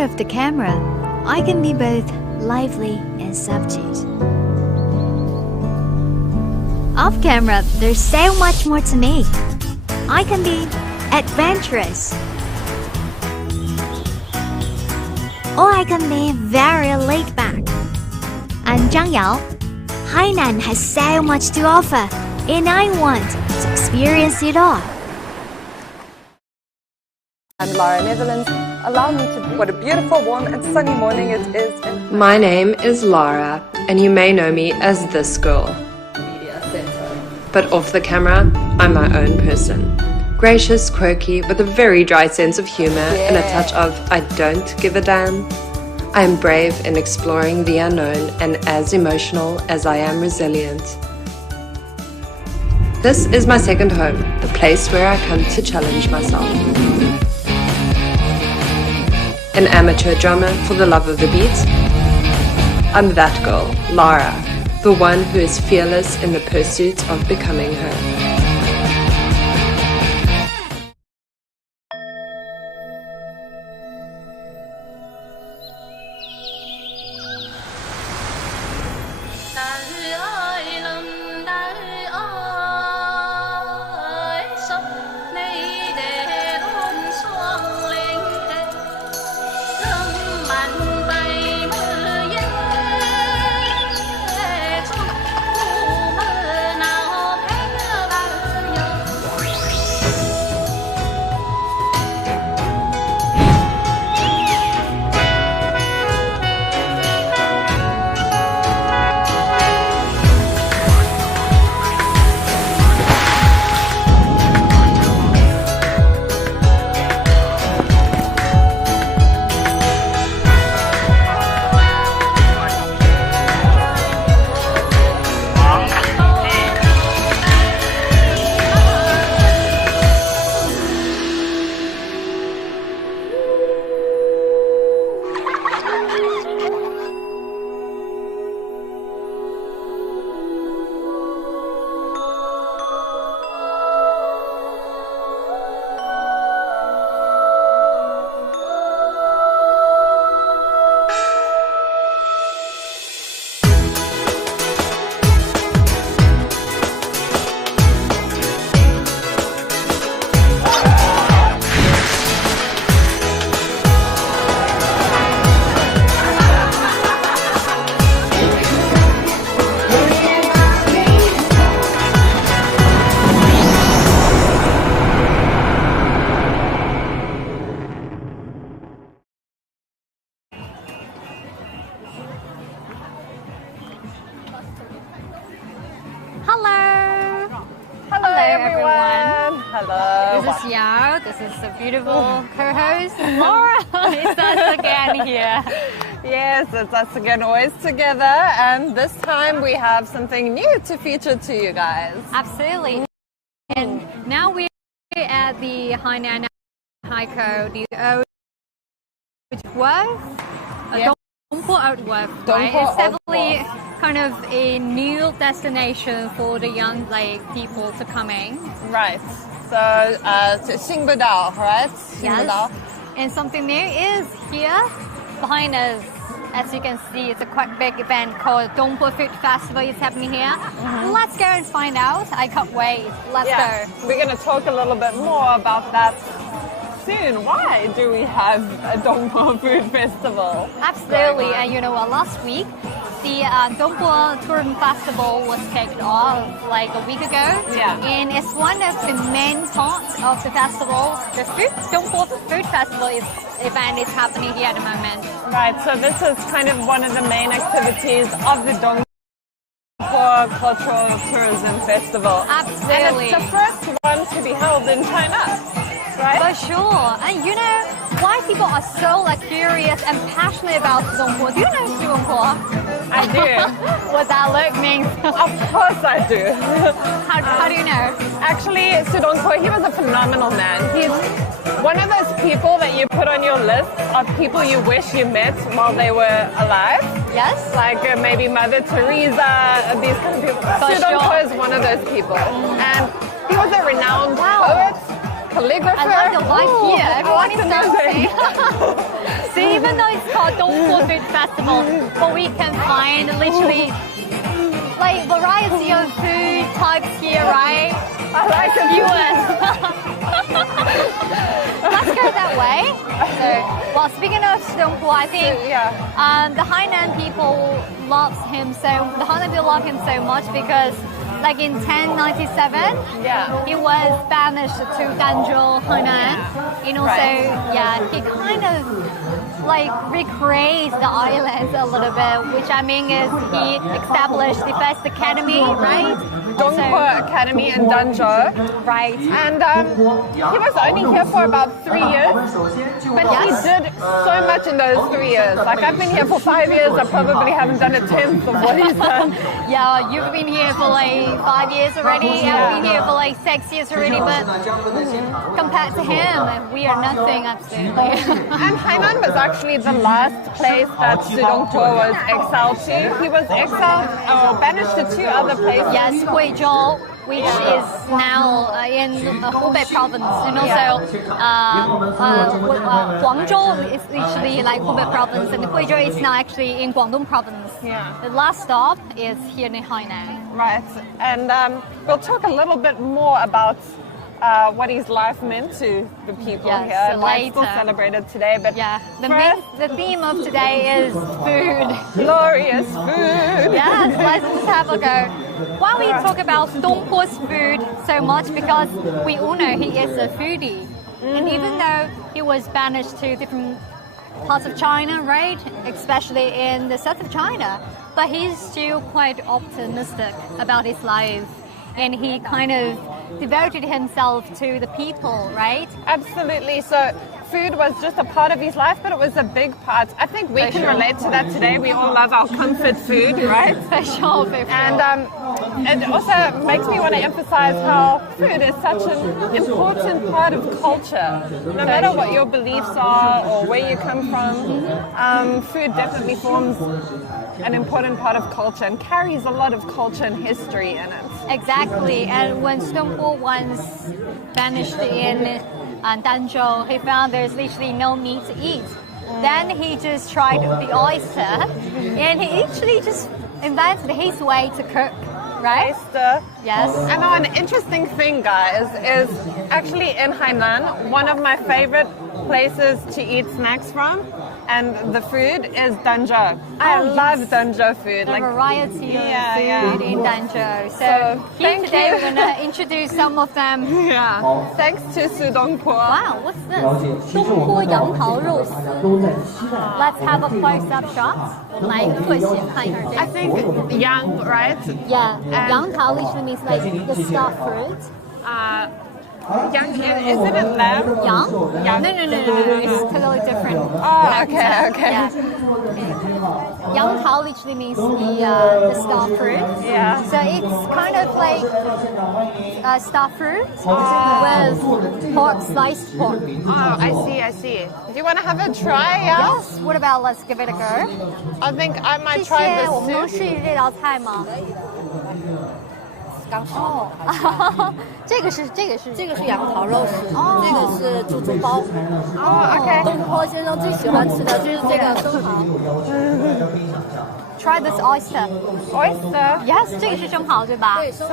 front of the camera, I can be both lively and subdued. Off camera, there's so much more to me. I can be adventurous, or I can be very laid back. I'm Zhang Yao. Hainan has so much to offer, and I want to experience it all. I'm Lara, Netherlands. Allow me to... What a beautiful, warm and sunny morning it is in... My name is Lara, and you may know me as this girl. Media Center. But off the camera, I'm my own person. Gracious, quirky, with a very dry sense of humour and a touch of I don't give a damn. I am brave in exploring the unknown and as emotional as I am resilient. This is my second home, the place where I come to challenge myself. An amateur drummer for the love of the beat. I'm that girl, Lara, the one who is fearless in the pursuit of becoming her. Hello. This is Yao. This is the beautiful co-host, Laura. It's us again here. Yes, it's us again, always together. And this time we have something new to feature to you guys. Absolutely. And now we're at the Hainan Haikou, the Old Wharf. Dongpo Old Wharf, right? It's definitely kind of a new destination for the young people to come in. Right. So, to Xingbudao, right? Yes. And something new is here behind us. As you can see, it's a quite big event called Dongpo Food Festival. It's happening here. Let's go and find out. I can't wait. Let's go. We're going to talk a little bit more about that soon. Why do we have a Dongpo Food Festival? Absolutely. And you know what? Last week, the Dongpo Tourism Festival was kicked off like a week ago. Yeah. And it's one of the main parts of the festival. The Dongpo Food Festival event is happening here at the moment. Right. So this is kind of one of the main activities of the Dongpo Cultural Tourism Festival. Absolutely. And it's the first one to be held in China, right? For sure. And you know why people are so curious and passionate about Dongpo? Do you know Dongpo? I do. What that look means. Of course I do. How do you know? Actually, Dongpo, he was a phenomenal man. He's one of those people that you put on your list of people you wish you met while they were alive. Yes. Like maybe Mother Teresa, these kind of people. Dongpo is one of those people. And he was a renowned poet. calligrapher. I like the vibe Ooh, here. I Everyone like is the dancing. music. See, even though it's called Dongpo Food Festival, but we can find literally like variety of food types here, right? I like it. Viewers. Let's go that way. So, well, speaking of Dongpo, I think the Hainan people love him so much because, like in 1097, he was banished to Danzhou, Hainan, and also, he kind of like recreates the islands a little bit, which I mean is he established the first academy, right? Dongpo Academy in Danzhou. Right. And he was only here for about 3 years, but he did so much in those 3 years. Like I've been here for 5 years, I probably haven't done a tenth of what he's done. Yeah, you've been here for like 5 years already. I've been here for like 6 years already, but compared to him, we are nothing, absolutely. And Hainan was actually the last place that Dongpo was exiled to. He was exiled or banished to 2 other places. Yes, Guizhou, which is now in Hubei province, and also Guangzhou is literally like Hubei province, and Guizhou is now actually in Guangdong province. Yeah. The last stop is here in Hainan. Right, and we'll talk a little bit more about what his life meant to the people here. So It's still celebrated today, but the theme of today is food. Glorious food. Yes, let's just have a go. Why we talk about Dongpo's food so much? Because we all know he is a foodie, and even though he was banished to different parts of China, right, especially in the south of China, but he's still quite optimistic about his life, and he kind of devoted himself to the people, right? Absolutely. So food was just a part of his life, but it was a big part. I think we can relate to that today. We all love our comfort food, right? For sure. And it also makes me want to emphasize how food is such an important part of culture. No matter what your beliefs are or where you come from, food definitely forms an important part of culture and carries a lot of culture and history in it. Exactly. And when Dongpo once vanished in Danzhou, he found there's literally no meat to eat. Then he just tried the oyster, and he actually just invented his way to cook, right? Oyster. Yes. And now an interesting thing, guys, is actually in Hainan, one of my favorite places to eat snacks from, and the food is Danzhou. I love Danzhou food. The variety of food in Danzhou. So thank today you. we're gonna introduce some of them. Yeah. Thanks to Dongpo. Wow, what's this? Dongpo 杨桃肉丝. Let's have a close-up shot. 来一个特写看一下这 I 个。 think young, right? Yeah, 杨桃 literally means like the stuffed fruit. Young, is it in lamb? Yang? No, it's totally different. Oh, okay. Yeah. Yang Tao literally means the stuffed fruit. Yeah. So it's kind of like stuffed fruit with pork, sliced pork. Oh, I see. Do you want to have a try? Yeah? Yes. What about let's give it a go? I think I might 谢谢， try 我们能 this 试一这道菜吗？刚哦，这个是杨桃肉丝，这个是猪猪包。哦，OK。东坡先生最喜欢吃的就是这个生蚝。Try this oyster. Oyster? Yes, 这个是生蚝对吧？ So,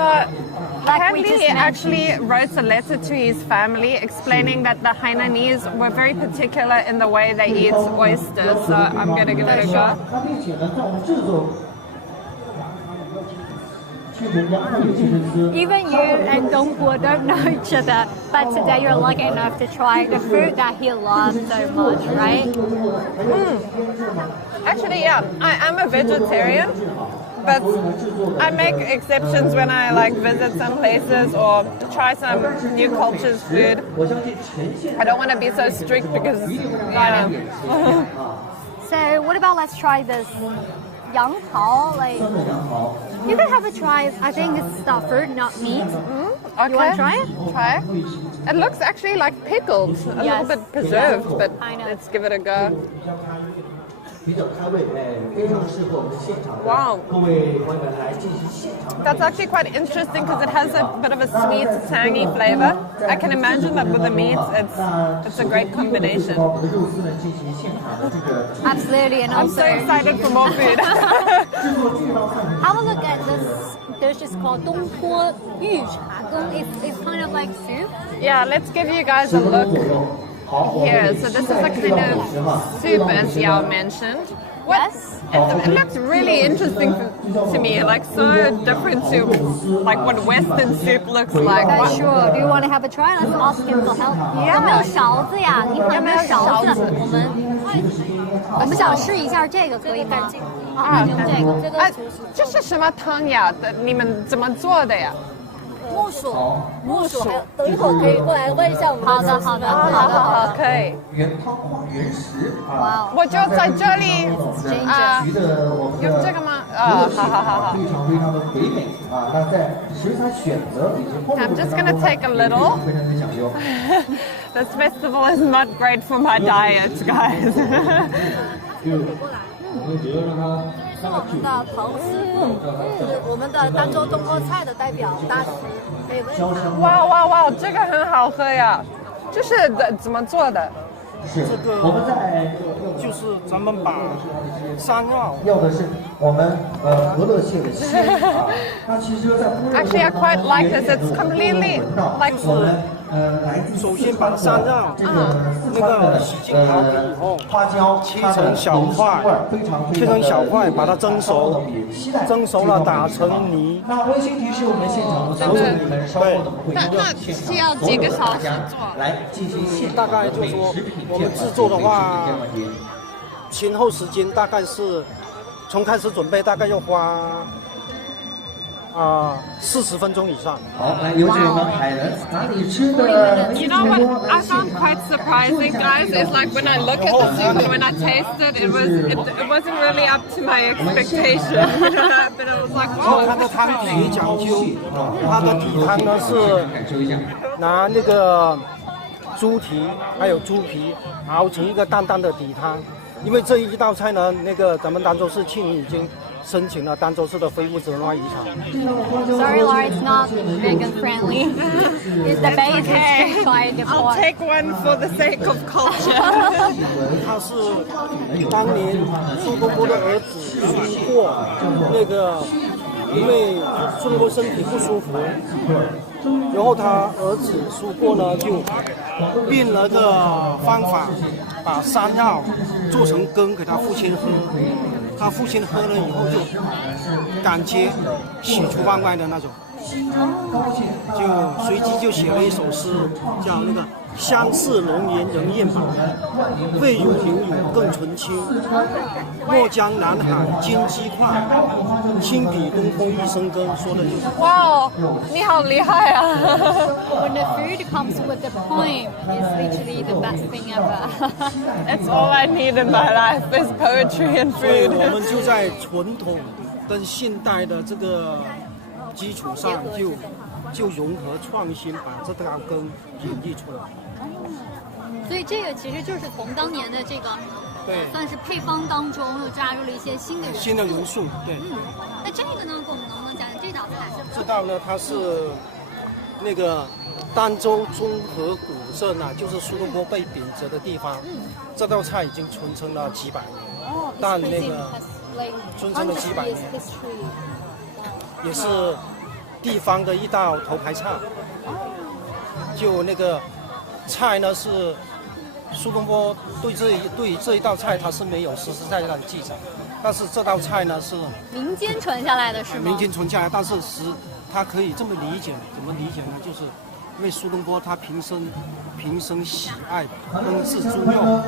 Like we apparently just he mentioned. actually wrote a letter to his family explaining that the Hainanese were very particular in the way they eat oysters. So I'm going to give it a go. Even you and Dongpo don't know each other, but today you're lucky enough to try the food that he loves so much, right? Actually, yeah, I am a vegetarian, but I make exceptions when I like visit some places or try some new cultures' food. I don't want to be so strict because, So what about let's try this yang tao? Like you can have a try. I think it's stuffed fruit, not meat. Okay. You want to try it? Try. It looks actually like pickled, a little bit preserved, but I know. let's give it a go. 比较开胃，非常适合我们现场的 Wow. 各位朋友们来进行现场。 That's actually quite interesting because it has a bit of a sweet, tangy flavor. I can imagine that with the meats, it's a great combination. 我们的肉丝呢进行现场的这个。 Absolutely, and I'm so also excited for more food. Have a look at this dish. It's called Dongpo it's kind of like soup. Yeah, let's give you guys a look here. So this is a kind of soup, as Yao mentioned. Yes. It looks really interesting to me, like so different to like what Western soup looks like. Sure. Do you want to have a try? Let's ask him for help. 有没有勺子呀？你有没有勺子？我们想试一下这个，可以吗？啊，这个哎，这是什么汤呀？你们怎么做的呀？木薯，还有等一会儿可以过来问一下我们。好的，好，可以。原汤化原食哇，我就在这里啊，鱼的我们有这个吗？啊，好。非常的唯美啊！那在食材选择以及烹饪 I'm just gonna take a little. 非常的讲究。 This festival is not great for my diet, guys. 是我们的彭师傅，是我们的儋州东坡菜的代表大师，可以问一下。哇，这个很好喝呀！这是怎么做的？是这个我们在就是咱们把山药要的是我们和乐蟹的鲜啊。那其实，在烹饪 Actually, I quite like this. It's completely like 我们来自首先把山药那个洗净好以后，花椒切成小块，把它蒸熟，了打成泥。那温馨提示我们现场的所有你们稍后的会那需要几个小时做？来进行现大概就是说我们制作的话，前后时间大概是从开始准备大概要花40分钟以上。好，来有请我们海人哪里吃的？ You know what I found quite surprising, guys, is like when I look at the soup and when I taste it, it wasn't really up to my expectation. But I was like, wow. 它的汤底讲究，它的底汤呢是拿那个猪蹄还有猪皮熬成一个淡淡的底汤。因为这一道菜呢，那个咱们儋州市庆已经申请了儋州市的非物质文化遗产。Sorry, Laura, it's not vegan friendly. It's the basic. Try it I'll before. take one for the sake of culture. 他是当年苏东坡的儿子苏过，那个因为苏东坡身体不舒服，然后他儿子苏过呢就变了个方法，把山药做成羹给他父亲喝。他父亲喝了以后就感觉喜出望外的那种，就随即就写了一首诗，叫那个相似龙颜人艳白，未有刘永更纯青。莫将南海兼击快，亲笔东风一生耕，说的就是。哇，你好厉害啊！ When the food comes with the poem, it's literally the best thing ever. It's all I need in my life is poetry and 所以 food. 我们就在传统跟现代的这个基础上就融合创新，把这道羹演绎出来。所以这个其实就是从当年的这个，对算是配方当中又加入了一些新的元素。新的元素，对。那这个呢，给我们能不能讲讲这道菜？这道呢，它是那个儋州综合古镇啊，就是苏东坡被贬谪的地方。这道菜已经传承了几百年，但那个传承了几百年，也是地方的一道头牌菜。就那个菜呢是苏东坡对这一道菜他是没有实实在在的记载，但是这道菜呢是民间传下来的是吗？民间传下来，但是他可以这么理解，怎么理解呢？就是因为苏东坡他平生喜爱烹制猪肉，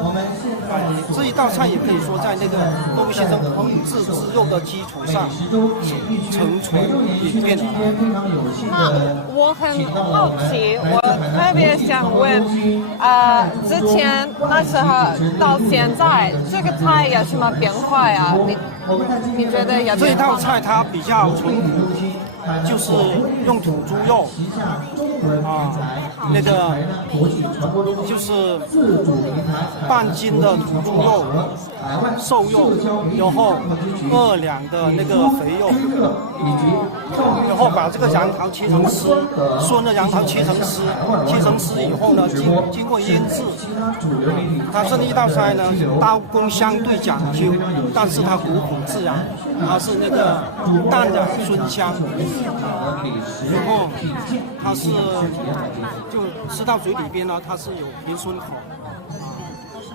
这一道菜也可以说在那个东坡先生烹制猪肉的基础上承传演变而来。那我很好奇，我特别想问，之前那时候到现在，这个菜有什么变化呀？你觉得有这一点道菜它比较淳朴，就是用土猪肉啊，那个就是半斤的土猪肉、瘦肉，然后2两的那个肥肉，然后把这个杨桃切成丝，顺着杨桃切成丝，切成丝以后呢，经过腌制。它这一道菜呢，刀工相对讲究，但是它古朴自然，它是那个淡染醇香，然后它是就吃到嘴里边呢，它是有偏顺口，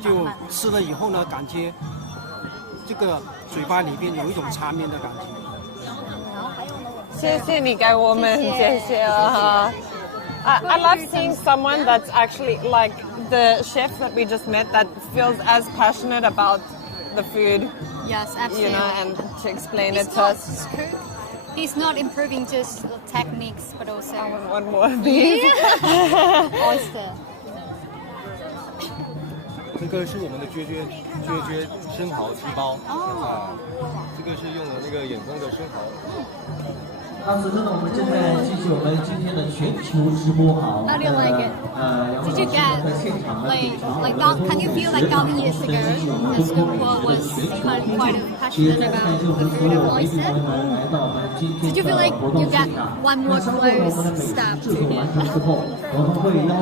就吃了以后呢，感觉这个嘴巴里边有一种缠绵的感觉。谢谢你给我们介绍。I love seeing someone that's actually like the chef that we just met that feels as passionate about the food, Yes, absolutely. you know, and to explain He's it to not us. cook. He's not improving just the techniques, but also One more of these. oyster. 这个是我们的啫生蚝皮包啊，这个是用了那个远东的生蚝。那此刻呢，我们正在继续我们今天的全球直播好。 How do you like it? Did you get like can you feel like 1,000 years ago, this Dongpo was quite passionate about the food of oyster? Did you feel like you get one more close step to him?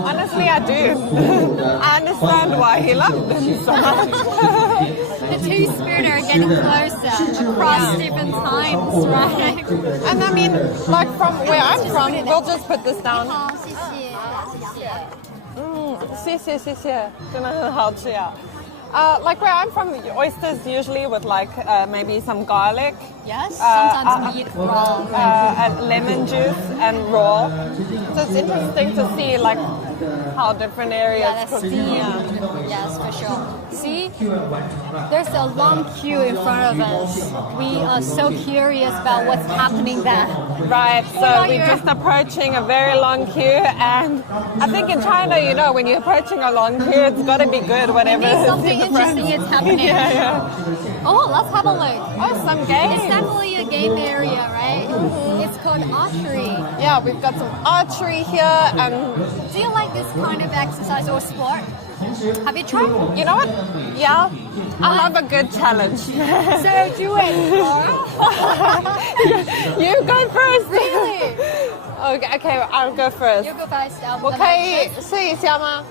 Honestly, I do. I understand why he loved them so much. The two spirits are getting closer across different times, right? And I mean, like from where I'm from, we'll just put this down. 好，谢谢。谢谢，真的很好吃呀。Like where I'm from, oysters usually with like maybe some garlic. Yes, sometimes meat raw. And lemon juice and raw. So it's interesting to see like how different areas Yeah, that's cook. steamed. Yes, for sure. See, there's a long queue in front of us. We are so curious about what's happening there. Right, What so about we're your- just approaching a very long queue, and I think in China, you know, when you're approaching a long queue, it's got to be good, whatever. Maybe is something in the front. interesting is happening. Yeah. Oh, let's have a look. Oh, some It's games. definitely a game area, right? It's called archery. Yeah, we've got some archery here, and Do you like this kind of exercise or sport? Have you tried? you know what? Yeah, I love a good challenge. So do it. You go first. Really? Okay, I'll go first. You go first. 我可以试一下吗？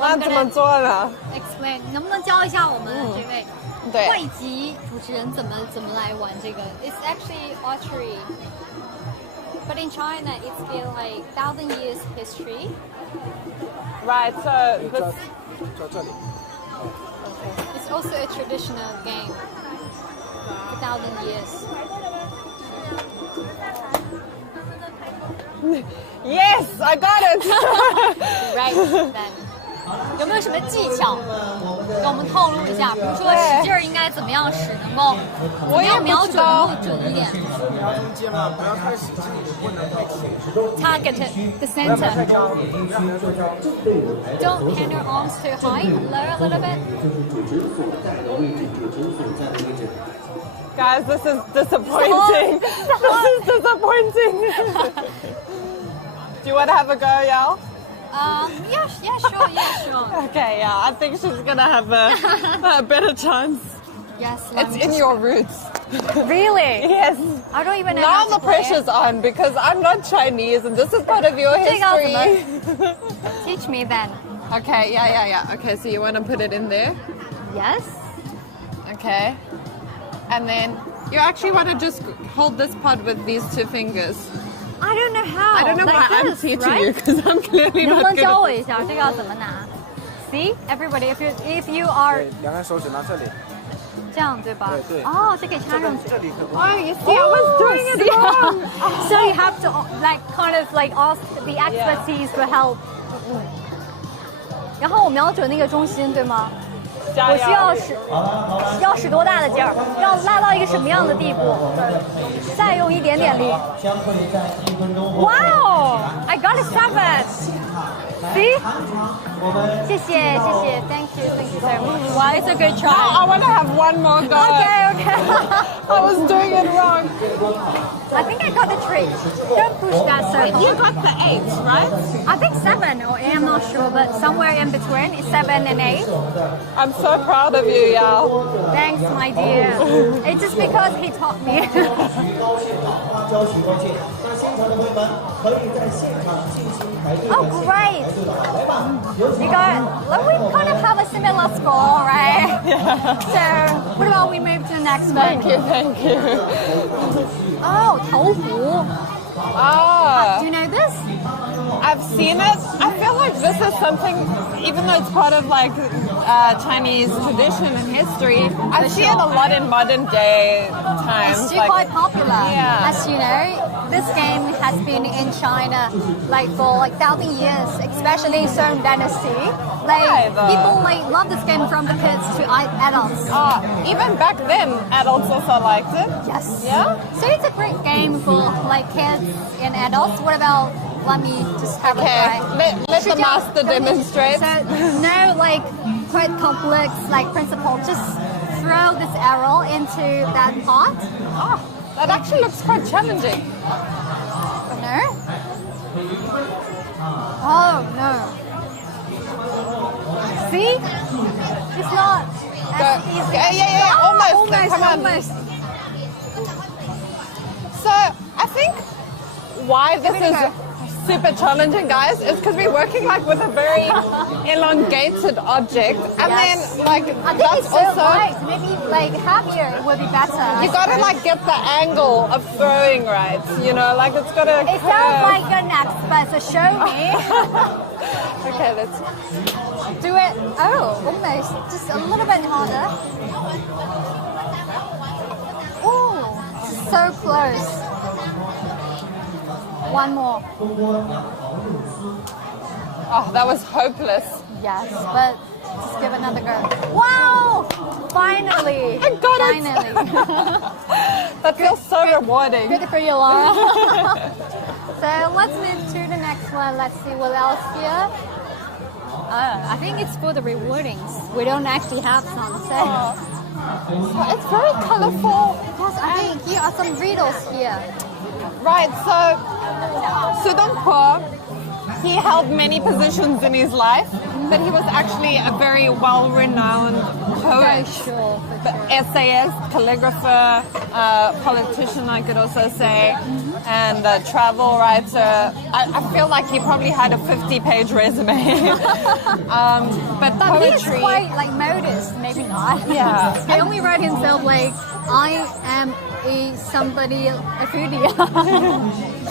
我要怎么做呢？ explain，能不能教一下我们这位对会籍主持人怎么来玩这个 ？It's actually archery, but in China it's been like 1,000 years history. Right, so this, It's also a traditional game for 1,000 years. yes, I got it. Right then. 有没有什么技巧给我们透露一下？比如说使劲儿应该怎么样使，能够怎么样瞄准能够准一点？Target the center. Don't hand your arms too high. Lower a little bit. Guys, this is disappointing. This is disappointing. Do you want to have a go, Yao? Yeah, sure. Okay, yeah, I think she's gonna have a better chance. Yes, It's in your roots. Really? Yes. I don't even know. Now how to the play it. pressure's on because I'm not Chinese and this is part of your history. Teach me then. Okay, yeah. Okay, so you want to put it in there? Yes. Okay. And then you actually want to just hold this pod with these two fingers. I don't know how. I don't know like why I'm this, teaching right? you because I'm clearly 能不 not 能 good 教 at 我一下这个要怎么拿 ？See, everybody, if you are 两个手指拿这里，这样对吧？对哦，这可以插上去。这里可不 Oh, you see, I was doing it wrong. So you have to like kind of like ask the expertise for help. 然后我瞄准那个中心，对吗？加油！要使多大的劲儿？要拉到一个什么样的地步？再用一点点力。Wow! I got a 7. See? 谢谢 Thank you so much. Wow, it's a good try. I want to have one more go. Okay. I was doing it wrong. I think I got the trick. Don't push that circle. You got the 8, right? I think 7 or 8, I'm not sure, but somewhere in between. It's 7 and 8. I'm so proud of you, Yao. Thanks, my dear. It's just because he taught me. Oh, great. We kind of have a similar score, right? Yeah. So, what about we move to the next one? Thank you. Oh, tofu. Ah. Do you know this? I've seen it. I feel like this is something, even though it's part of like Chinese tradition and history, I see it a lot in modern day times. It's still quite popular. Yeah. As you know, this game has been in China like for like 1,000 years, especially Song Dynasty. Like people like love this game from the kids to adults. Even back then, adults also liked it. Yes. Yeah. So it's a great game for like kids and adults. What about let me just have a try. Let the master demonstrate. So no like quite complex like principle. Just throw this arrow into that pot. That actually looks quite challenging. No? Oh no. See? It's not as easy. Yeah, almost. Come on. Almost. So I think why this is super challenging, guys, is because we're working like with a very elongated object, and then like I think that's it's so also light. Maybe like heavier would be better. you gotta like get the angle of throwing right. You know, like it's gotta. It sounds like you're an expert, so show me. Okay, let's do it. Oh, almost. Just a little bit harder. Oh, so close. One more. Oh, that was hopeless. Yes, but just give another go. Wow! Finally! I got it! That feels so rewarding. Good for you, Laura. So let's move to the next one. Let's see what else here. I think it's for the rewardings. We don't actually have some. So it's very colorful. Yes, I think here are some riddles here. Right, so Dongpo, he held many positions in his life, but he was actually a very well-renowned poet, essayist, calligrapher, politician, I could also say, and travel writer. I feel like he probably had a 50-page resume. But poetry... He's quite like modest, maybe not. Yeah. He only wrote himself like, I am a foodie.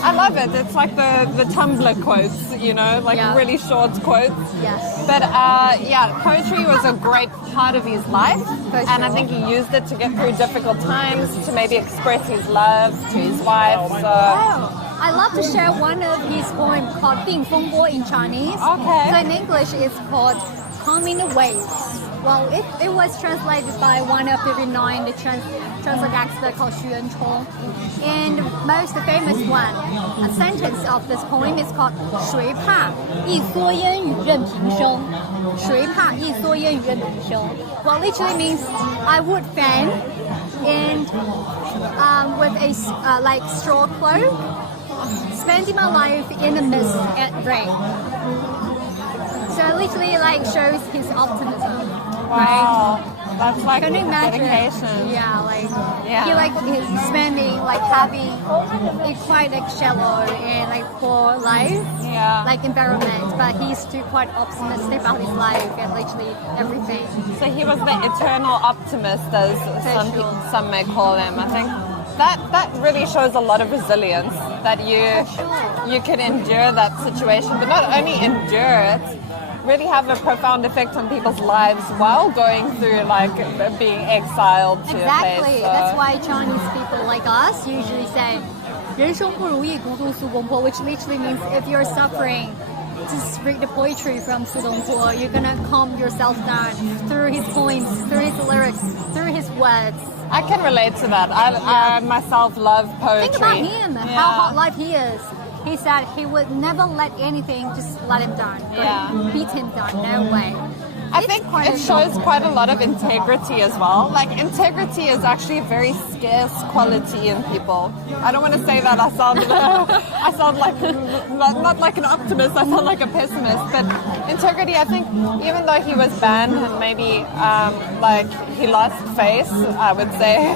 I love it. It's like the Tumblr quotes, you know, like really short quotes. Yes. But poetry was a great part of his life, and I think he used it to get through difficult times, to maybe express his love to his wife. So. I love to share one of his poems called 定风波 in Chinese. Okay. So in English it's called Calming the Waves. Well, it was translated by one of the renowned translate expert called Xu Enchong. And most famous one, a sentence of this poem is called 谁怕一蓑烟雨任平生 谁怕一蓑烟雨任平生 Well, literally means I would fan and with a like straw cloak, spending my life in the mist and rain. So it literally like shows his optimism. Wow, that's like Can you imagine? dedication. Yeah, like he like is spending like having a quite like shallow and like poor life, like environment, but he's still quite optimistic about his life and literally everything. So he was the eternal optimist, as some may call him. I think that really shows a lot of resilience, that you can endure that situation, but not only endure it, really have a profound effect on people's lives while going through like being exiled to a place. Exactly. That's why Chinese people like us usually say 人生不如意，孤独诉公婆, which literally means if you're suffering just read the poetry from Dongpo, you're gonna calm yourself down through his poems, through his lyrics, through his words. I can relate to that. I myself love poetry. Think about him, how hot life he is. He said he would never let anything just let him down, beat him down, no way. I think it shows quite a lot of integrity as well. Like, integrity is actually a very scarce quality in people. I don't want to say that I sound like not like an optimist, I sound like a pessimist. But integrity, I think, even though he was banned and maybe like he lost face, I would say,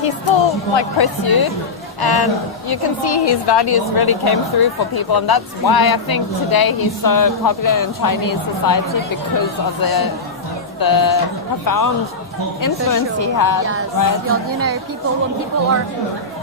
he still like pursued. And you can see his values really came through for people, and that's why I think today he's so popular in Chinese society, because of the profound influence he had. Yes. Right? You know, when people are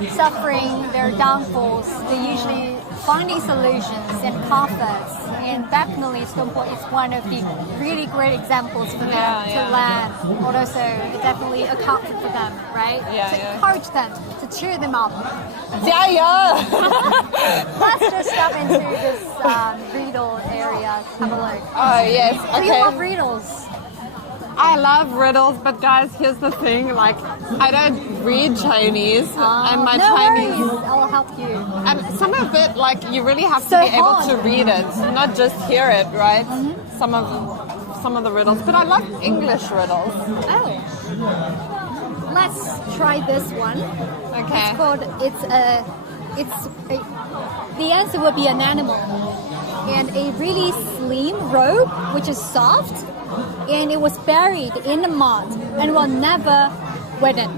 suffering their downfalls, they usually finding solutions and comforts. And definitely, Dongpo is one of the really great examples for them to learn, but also definitely a comfort for them, right? To encourage them, to cheer them up. Yeah. Let's just step into this riddle area. Have a look. Oh yes. Okay. Do you love riddles? I love riddles, but guys, here's the thing, like, I don't read Chinese, and my Chinese... worries, I'll help you. And some of it, like, you really have to be able to read it, not just hear it, right? Mm-hmm. Some of the riddles, but I love English riddles. Oh. Let's try this one. Okay. It's called, the answer would be an animal, and a really slim rope, which is soft, and it was buried in the mud and will never wetted.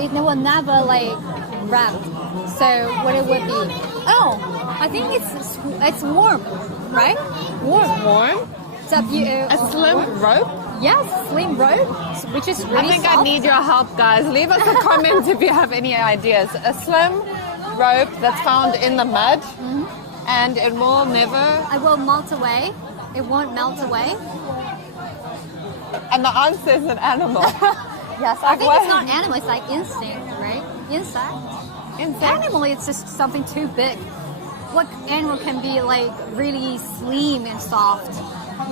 It will never like wrapped. So what it would be? Oh, I think it's warm, right? Warm. A slim rope? Yes, slim rope, which is really I think soft. I need your help, guys. Leave us a comment if you have any ideas. A slim rope that's found in the mud, and it will never... It will melt away. It won't melt away. And the answer is an animal. Yes, I think it's not animal, it's like instinct, right? Insect. Animal, it's just something too big. What animal can be like really slim and soft?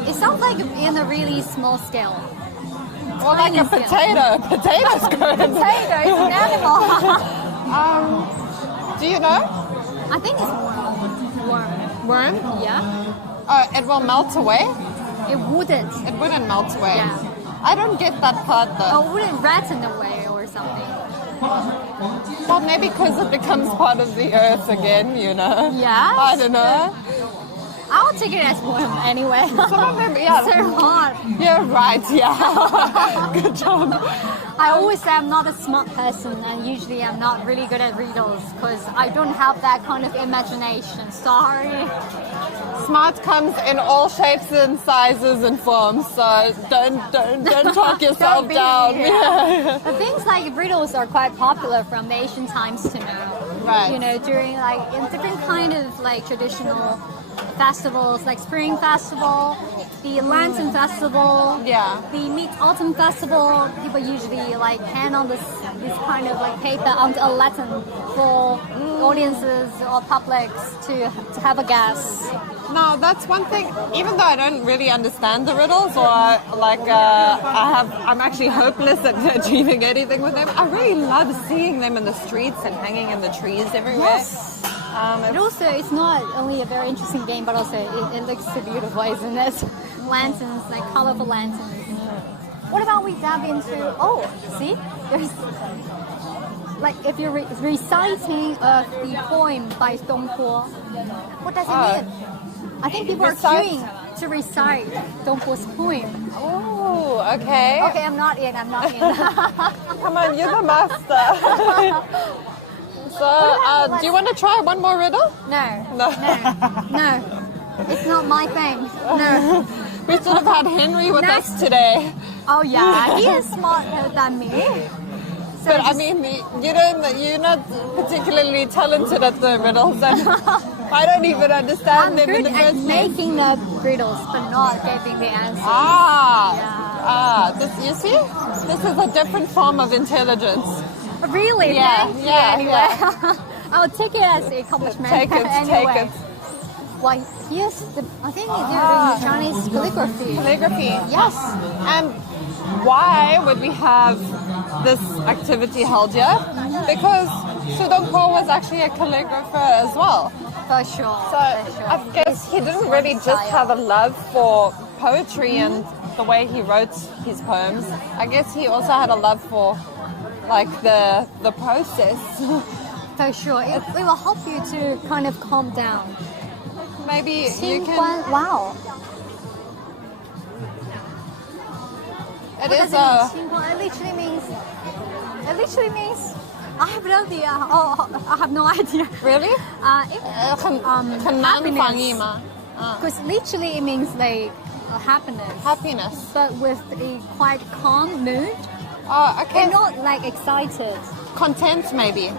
It sounds like in a really small scale. Or like a potato. Potato's good. Potato is an animal. Do you know? I think it's worm. Worm? Yeah. It will melt away? It wouldn't. It wouldn't melt away. Yeah. I don't get that part though. Or it wouldn't rotten away or something. Well, maybe because it becomes part of the earth again, you know? Yeah. I don't know. I'll take it as worm anyway. Some of them, yeah. So hard. You're right, yeah. Good job. I always say I'm not a smart person, and usually I'm not really good at riddles because I don't have that kind of imagination. Sorry. Smart comes in all shapes and sizes and forms, so don't talk yourself down. Yeah. But things like riddles are quite popular from the ancient times to now. Right. You know, during like in different kind of like traditional festivals, like Spring Festival, the Lantern Festival, the Mid-Autumn Festival. People usually like hand on this kind of like paper onto a lantern for audiences or publics to have a guess. Now that's one thing. Even though I don't really understand the riddles, or like I'm actually hopeless at achieving anything with them, I really love seeing them in the streets and hanging in the trees everywhere. Yes. And also, it's not only a very interesting game, but also it looks so beautiful, isn't it? Lanterns, like colorful lanterns. What about we dive into? Oh, see, there's like if you're reciting the poem by Dongpo. What does it mean? I think people are queuing to recite Dongpo's poem. Oh, okay. Okay, I'm not in. Come on, you're the master. So, do you want to try one more riddle? No. It's not my thing. No. We should have had Henry with us today. Oh yeah, he is smarter than me. So but I mean, you're not particularly talented at the riddles, and I don't even understand them in the first place. I'm good at making the riddles, but not getting the answers. You see? This is a different form of intelligence. Really? Yeah. I'll take it as a accomplishment. Take it. Well, yes, I think they're doing Chinese calligraphy. Calligraphy. Yes. And why would we have this activity held here? Because Dongpo was actually a calligrapher as well. For sure. So I guess he didn't really just have a love for poetry and the way he wrote his poems. I guess he also had a love for like the process. For sure. It will help you to kind of calm down. Maybe you can. Wow. It What is does a. it mean? It literally means. I have no idea. Oh, I have no idea. Really? Happiness. 难翻译吗？ Because literally it means like happiness. Happiness. But with a quite calm mood. Oh, okay. And not like excited. Content, maybe.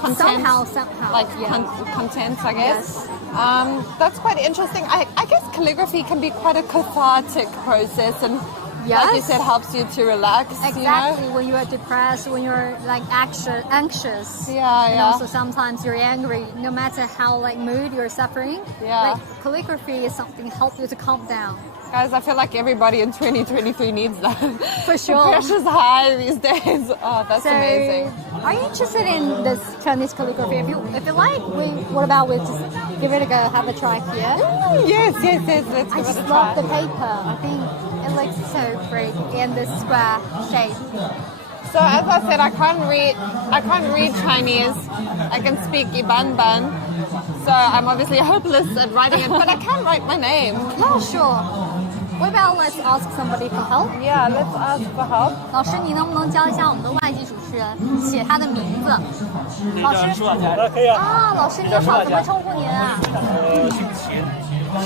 Content. Somehow. Like yeah. content, I guess. Yes. That's quite interesting. I guess calligraphy can be quite a cathartic process, and Yes. like you said, helps you to relax. Exactly. You know? When you are depressed, when you're like anxious. Yeah, And yeah. also sometimes you're angry. No matter how like mood you're suffering. Yeah. Like calligraphy is something to help you to calm down. Guys, I feel like everybody in 2023 needs that. For sure. The pressure's high these days. Oh, that's So, amazing. are you interested in this Chinese calligraphy? If you like, what about we just give it a go, have a try here? Yes. Let's I give it just a love try. the paper. I think it looks so great in this square shape. So as I said, I can't read Chinese. I can speak Ibanban. So I'm obviously hopeless at writing it, but I can write my name. Yeah, sure. What about let's ask somebody for help? Yeah, let's ask for help. 老师，你能不能教一下我们的外籍主持人写他的名字？老师可以啊。啊，老师您好，怎么称呼您啊？姓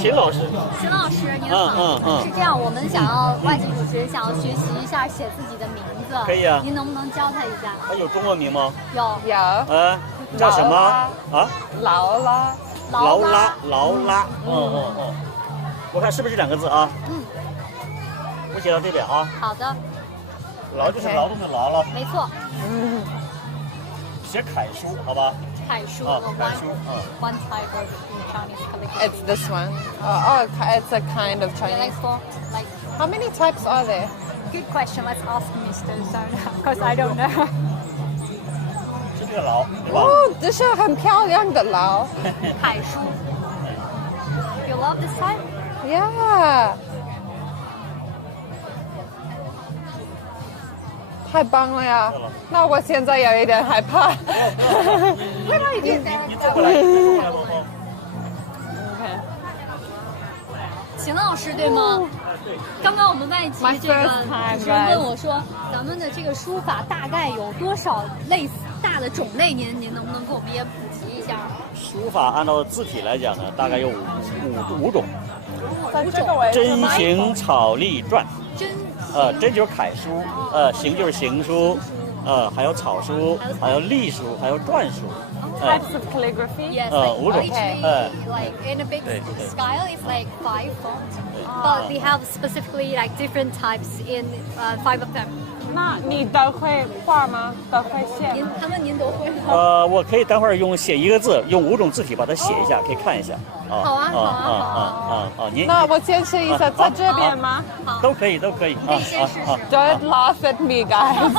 秦老师。秦老师您好。是这样，我们想要外籍主持人想要学习一下写自己的名字。可以啊。您能不能教他一下？他有中文名吗？有。叫什么啊？劳拉。劳拉。我看是不是两个字啊？我写到这边啊。好的。劳就是劳动的劳了。没错。写楷书，好吧？楷书。楷书。One type of Chinese calligraphy. It's this one. It's a kind of Chinese. Like. How many types are there? Good question. Let's ask Mr. Zona because I don't know. 是这个劳，对吧？哦，这是很漂亮的劳。楷书。You love this type? Yeah. 太棒了呀！那我现在有一点害怕。Where are you doing? 你坐过来，坐过来，王峰。OK。秦老师对吗？刚刚我们外籍这个主持人问我说，咱们的这个书法大概有多少类似大的种类？您能不能给我们也普及一下？书法按照字体来讲呢，大概有五种。真、行、草、隶、篆。真就是楷书，行就是行书，还有草书，还有隶书，还有篆书。Types of calligraphy. Yes. 五种。Like in a big style, it's like 5 fonts, but they have specifically like different types in 5 of them. 那你都会画吗？都会写？您都会吗？我可以待会儿写一个字，用5种字体把它写一下，可以看一下。好啊。您那我先试一下，在这边吗？都可以。可以先试试。Don't laugh at me, guys.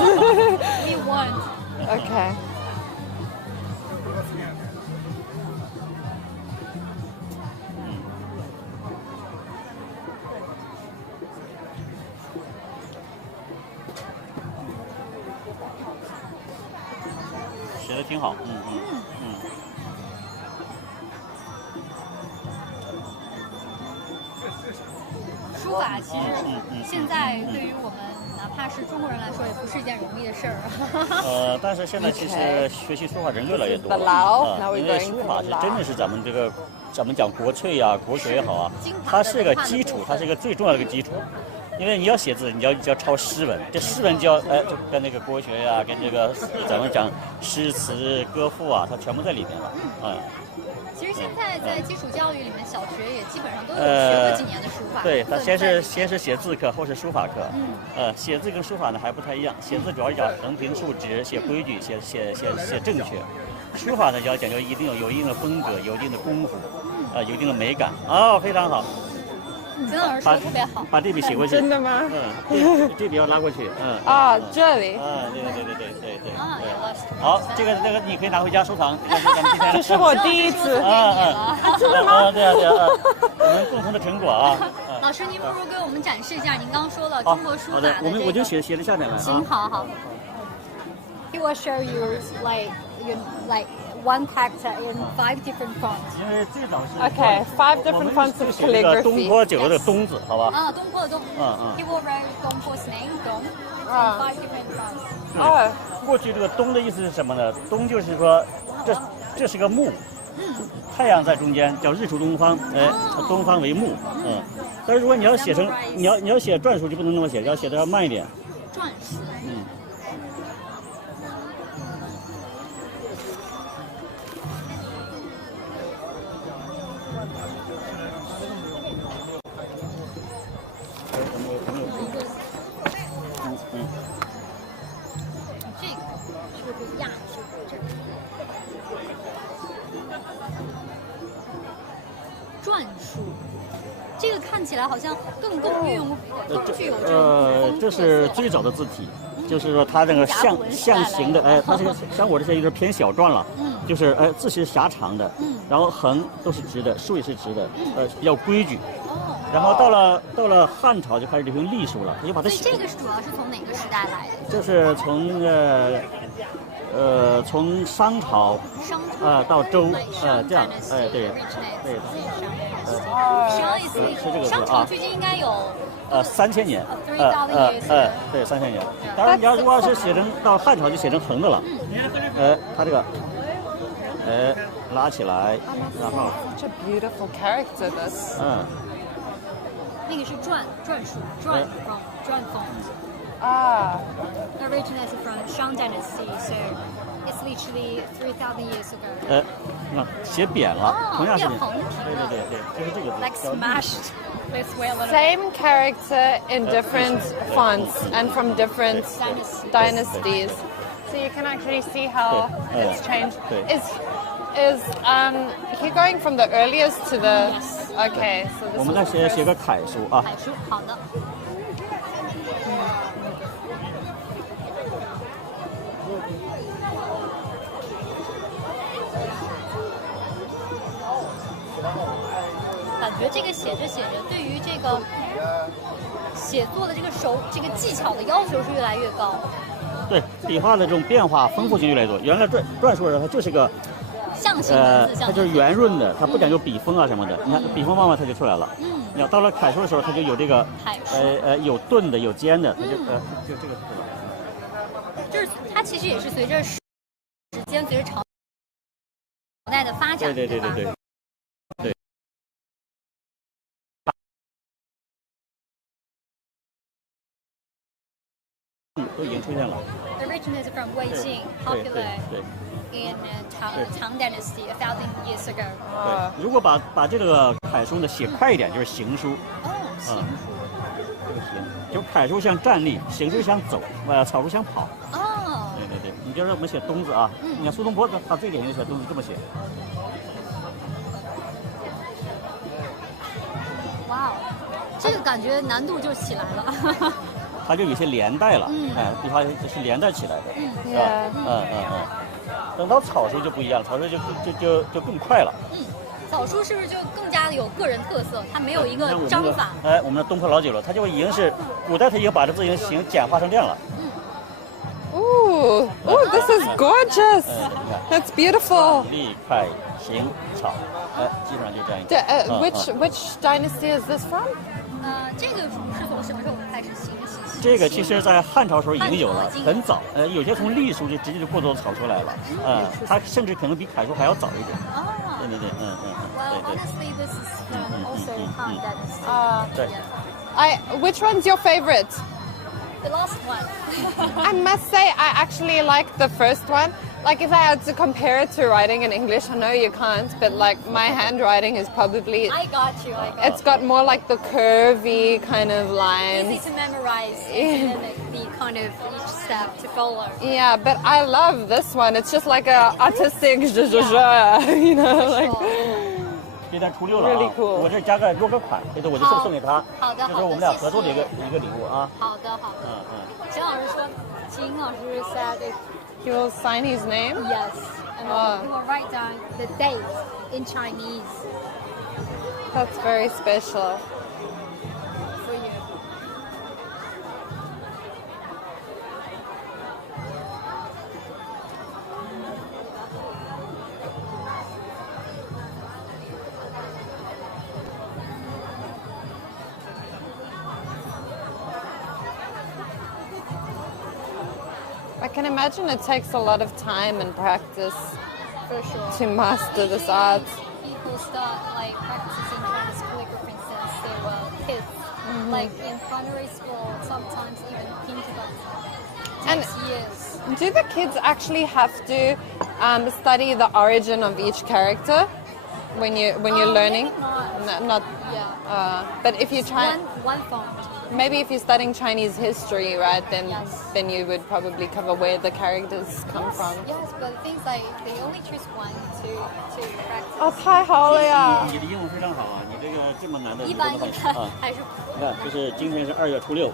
We won't. Okay. 写的挺好，书法其实现在对于我们哪怕是中国人来说，也不是一件容易的事儿。但是现在其实学习书法人越来越多，因为书法是真的是咱们讲国粹呀、国学也好啊，它是个基础，它是一个最重要的一个基础。因为你要写字，你要抄诗文，这诗文就跟那个国学呀、跟这个咱们讲诗词歌赋啊，它全部在里面了。其实现在在基础教育里面，小学也基本上都有学过几年的书法。对，它先是写字课，后是书法课。写字跟书法呢还不太一样，写字主要讲横平竖直，写规矩，写正确。书法呢就要讲究一定有一定的风格，有一定的功夫。有一定的美感。哦，非常好。金老师说的特别好。把这笔写过去。真的吗？这笔要拉过去。啊，这里。对。好，这个你可以拿回家收藏。这是我第一次。真的吗？对啊，我们共同的成果啊。老师，您不如给我们展示一下，您刚说了中国书法的这个。我就写在下面了。行，好。He will show you like one character in 5 different fonts. 因为最早是 Okay, 5 different fonts of calligraphy. 东坡九的东字，好吧？东坡的东。He will write Dongpo's name, Dong, in 5 different fonts. 哦，过去这个东的意思是什么呢？东就是说，这是个木，太阳在中间，叫日出东方，东方为木，但是如果你要写成你要写篆书就不能那么写，要写的要慢一点。篆书。篆书，这个看起来好像更具有这种这是最早的字体，就是说它这个象形的，它这个像我这些有点偏小篆了，就是字是狭长的，然后横都是直的，竖也是直的，比较规矩。然后到了汉朝就开始流行隶书了，就把它。所以这个是主要是从哪个时代来的？就是从商朝到周这样，对。商朝距今应该有3000年对3000年。当然，如果要是写成到汉朝就写成横的了，它这个拉起来，然后。Such a beautiful character, this. 那个是篆书，篆font. Originated from Shang Dynasty, so it's literally 3,000 years ago. 写扁了，同样是扁。对，就是这个字。Like smashed this way a little. Same character in different fonts and from different dynasties. So you can actually see how it's changed. Is he going from the earliest to the? Okay, so this. 我们再写个楷书啊。楷书，好的。感觉这个写着，对于这个写作的这个技巧的要求是越来越高。对，笔画的这种变化丰富性越来越多。原来篆书的它就是个象形文字，它就是圆润的，它不讲究笔锋啊什么的。你看笔锋慢慢它就出来了。你要到了楷书的时候，它就有这个有钝的，有尖的，它就这个。就是它其实也是随着时间，随着朝代的发展，对。都已经出现了。Originated from Wei Jing, popular in Tang Dynasty 1,000 years ago. 对，如果把这个楷书呢写快一点，就是行书。行书。这个行，就楷书像站立，行书像走，草书像跑。对，你就是我们写东字啊，你看苏东坡他最典型的写东字这么写。哇，这个感觉难度就起来了。它就有些连带了，笔画是连带起来的，是吧？等到草书就不一样，草书就更快了。草书是不是就更加的有个人特色？它没有一个章法。我们的东坡老九了，他就已经是古代他已经把这字已经简化成这样了。Oh, this is gorgeous. That's beautiful. 立楷行草，基本上就这样一个。Which dynasty is this from? 这个是从什么时候开始行的习俗？这个其实，在汉朝时候已经有了，很早。有些从隶书就直接就过渡到草书来了。它甚至可能比楷书还要早一点。对。Well, honestly, this is also Han Dynasty. 对。Which one's your favorite? The last one. I must say, I actually like the first one. Like, if I had to compare it to writing in English, I know you can't, but like my handwriting is probably. I got you. It's got more like the curvy kind of lines. Easy to memorize. To mimic the kind of each step to follow. Yeah, but I love this one. It's just like a artistic, you know, like. 今天初6了 Really 啊， cool 我这加个若干款，这个我就送给他，好的，这是我们俩合作的一个礼物啊。好的，好的。秦老师说，秦老师 said it, He will sign his name. yes, and he will write down the date in Chinese That's very special. for you. I can imagine it takes a lot of time and practice For sure. to master this art. People start like practicing Chinese calligraphy since they were kids. Like in primary school, sometimes even kindergarten. And Takes years. do the kids actually have to study the origin of each character when you're learning? Maybe not. No, not. Yeah. But if you try, One font. maybe if you're studying Chinese history, right, then Yes. then you would probably cover where the characters come from. Yes, but things like they only choose one to practice. 哦，太好了呀！你的英文非常好啊，你这个这么难的一般你都能翻译啊。还是你看，就是今天是2月初6，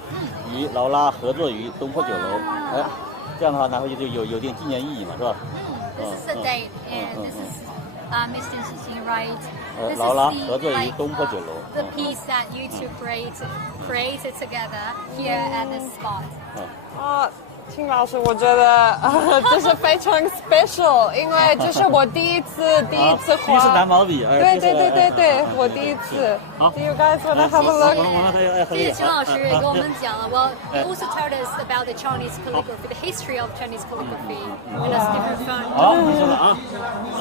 与劳拉合作于东坡酒楼，哎，这样的话拿回去就有点纪念意义嘛，是吧？ This is the date, and this is Mr. Xixing, right? This is 劳拉 the, 合作于 like, 东坡酒楼。 the piece that you two created together here at this spot. 啊，秦老师，我觉得这是非常 special，因为这是我第一次第一次画。拿毛笔，对，我第一次。好 Do you guys want to have a look? 谢谢秦老师给我们讲了。Well, he also told us about the Chinese calligraphy, the history of Chinese calligraphy, and it's different from. 好，你说了啊。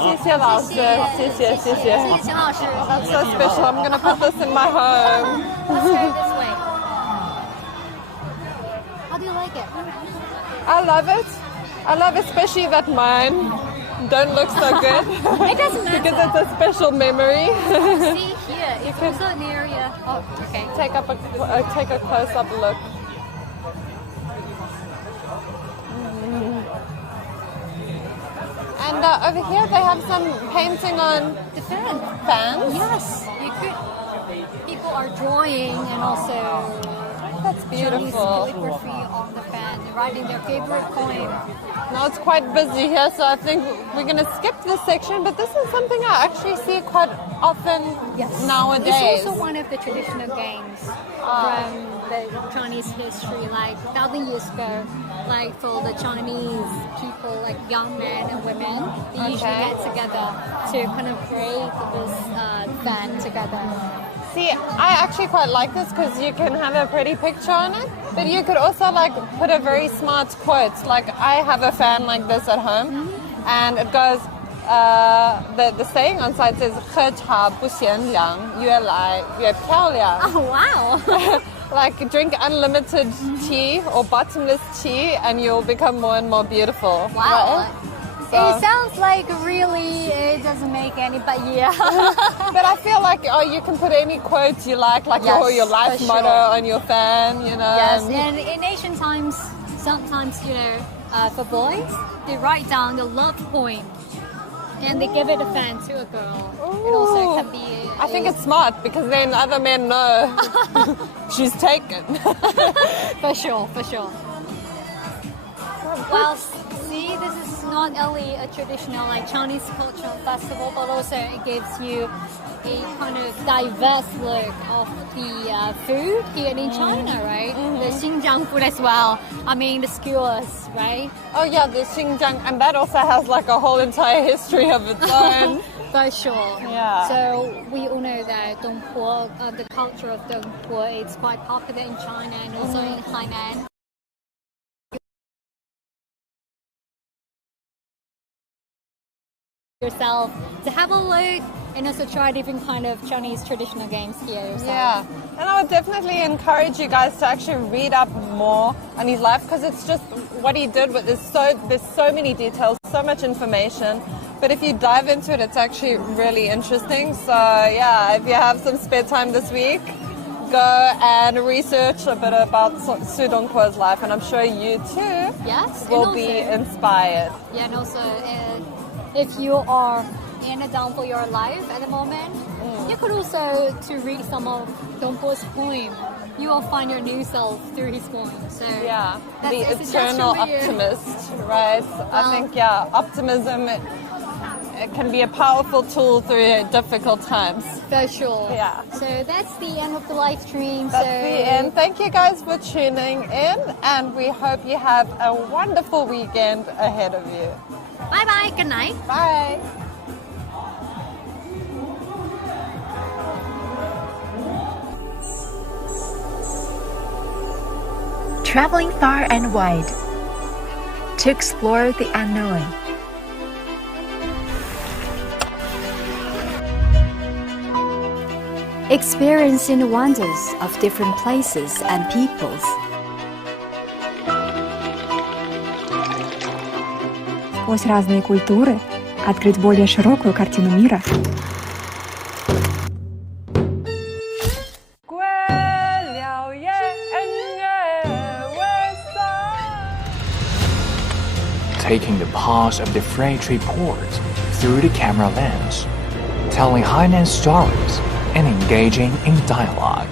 谢谢老师，谢谢。谢谢秦老师。 That's so special. I'm gonna put this in my home. Let's go this way. How do you like it? I love it. I love especially that mine don't look so good. It doesn't matter. Because it's a special memory. See here, it's also an area. Oh, okay. Take a close-up look. And over here they have some painting on The fan. fans. Yes, you could. People are drawing and also That's Chinese beautiful. calligraphy on the fan, writing their favorite poem. Now it's quite busy here, so I think we're going to skip this section. But this is something I actually see quite often nowadays. It's also one of the traditional games from the Chinese history, like 1,000 years ago. Like for the Chinese people, like young men and women, they usually get together to kind of create this fan together. See, I actually quite like this because you can have a pretty picture on it, but you could also like put a very smart quote. Like I have a fan like this at home, and it goes. The saying on site says 喝茶不嫌凉，越来越漂亮。 Oh wow! Like drink unlimited tea or bottomless tea, and you'll become more and more beautiful. Wow! Right? So- It sounds like really it doesn't make any, but yeah. But I feel like you can put any quote you like Yes, your life for motto sure. on your fan, you know. Yes, and- and in ancient times, sometimes, you know, for boys, they write down the love poem and they give it a fan to a girl. It also can be. I think it's smart because then other men know she's taken. For sure, for sure. Well, see, this is not only a traditional like Chinese cultural festival, but also it gives you a kind of diverse look of the food here in China, right? The Xinjiang food as well. I mean, the skewers, right? Oh yeah, the Xinjiang, and that also has like a whole entire history of its own. For sure. Yeah. So we all know that Dongpo, the culture of Dongpo, is quite popular in China and also in Hainan. Yourself to have a look and also try different kind of Chinese traditional games here yourself. Yeah, and I would definitely encourage you guys to actually read up more on his life because it's just what he did with there's so many details, so much information. But if you dive into it, it's actually really interesting. So yeah, if you have some spare time this week, go and research a bit about Su Dongpo's life, and I'm sure you too Yes, will and be also- inspired. Yeah, and also if you are in Dongpo your life at the moment. You could also to read some of Dongpo's poem. You will find your new self through his poem. So Yeah, that's the a suggestion eternal for you. optimist, right? I think, optimism it can be a powerful tool through difficult times. For sure. Yeah. So that's the end of the live stream. That's the end. Thank you guys for tuning in, and we hope you have a wonderful weekend ahead of you. Bye bye. Good night. Bye. Traveling far and wide to explore the unknown. Experiencing the wonders of different places and peoples. Сквозь разные культуры открыть более широкую картину мира. Taking the pulse of the freight report through the camera lens, telling Hainan stories and engaging in dialogue.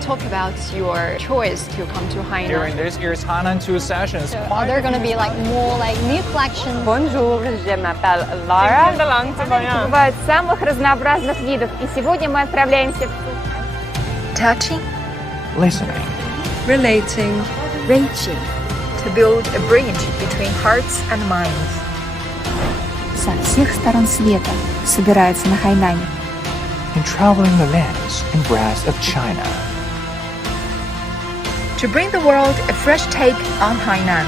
Talk about your choice to come to Hainan. During this year's Hainan 2 sessions, They're going to be like more like new collections. Bonjour, je m'appelle Lara. Бывают самых разнообразных видов, и сегодня мы отправляемся в Touching, Listening, Relating, reaching, to build a bridge between hearts and minds. Со всех сторон света собираются на Хайнане. and traveling the lands and breadth of China. To bring the world a fresh take on Hainan.